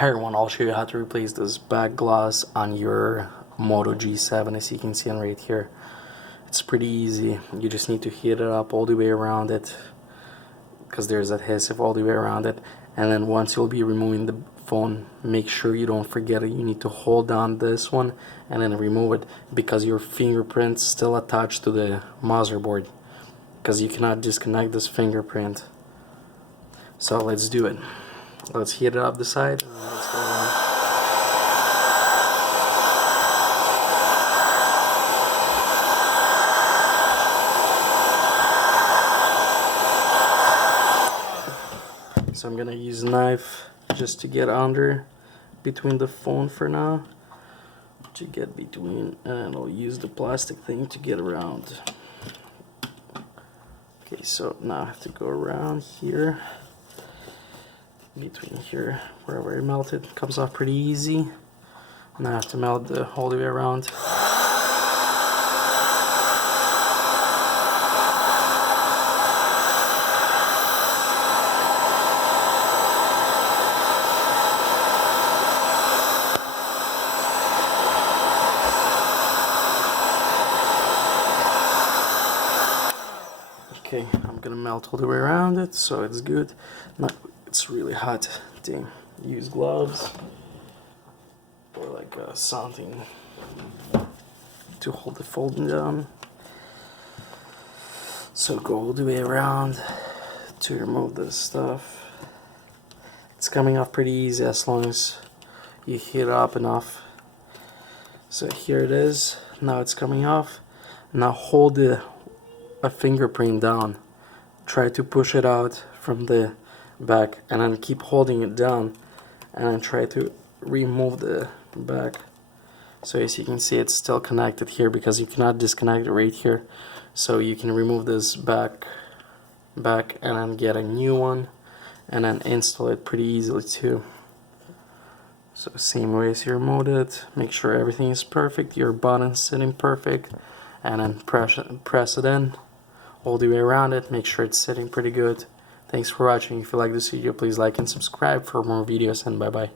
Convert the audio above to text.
Hi everyone, I'll show you how to replace this back glass on your Moto G7, as you can see on right here. It's pretty easy. You just need to heat it up all the way around it, because there's adhesive all the way around it. And then once you'll be removing the phone, make sure you don't forget it. You need to hold down this one and then remove it, because your fingerprint's still attached to the motherboard, because you cannot disconnect this fingerprint. So let's do it. Let's heat it up the side. Let's go around. So I'm gonna use a knife just to get under between the phone for now, to get between, and I'll use the plastic thing to get around. Okay, so now I have to go around here, between here, wherever I melted. It comes off pretty easy. Now I have to melt the whole way around. Okay, I'm gonna melt all the way around it, so it's good. Now, it's really hot. Dang. Use gloves or like something to hold the folding down. So go all the way around to remove this stuff. It's coming off pretty easy as long as you heat it up enough. So here it is. Now it's coming off. Now hold a fingerprint down. Try to push it out from the back, and then keep holding it down, and then try to remove the back. So as you can see, it's still connected here, because you cannot disconnect it right here. So you can remove this back and then get a new one, and then install it pretty easily too. So same way as you removed it, make sure everything is perfect, your button's sitting perfect, and then press it in all the way around it. Make sure it's sitting pretty good. Thanks for watching. If you like this video, please like and subscribe for more videos, and bye bye.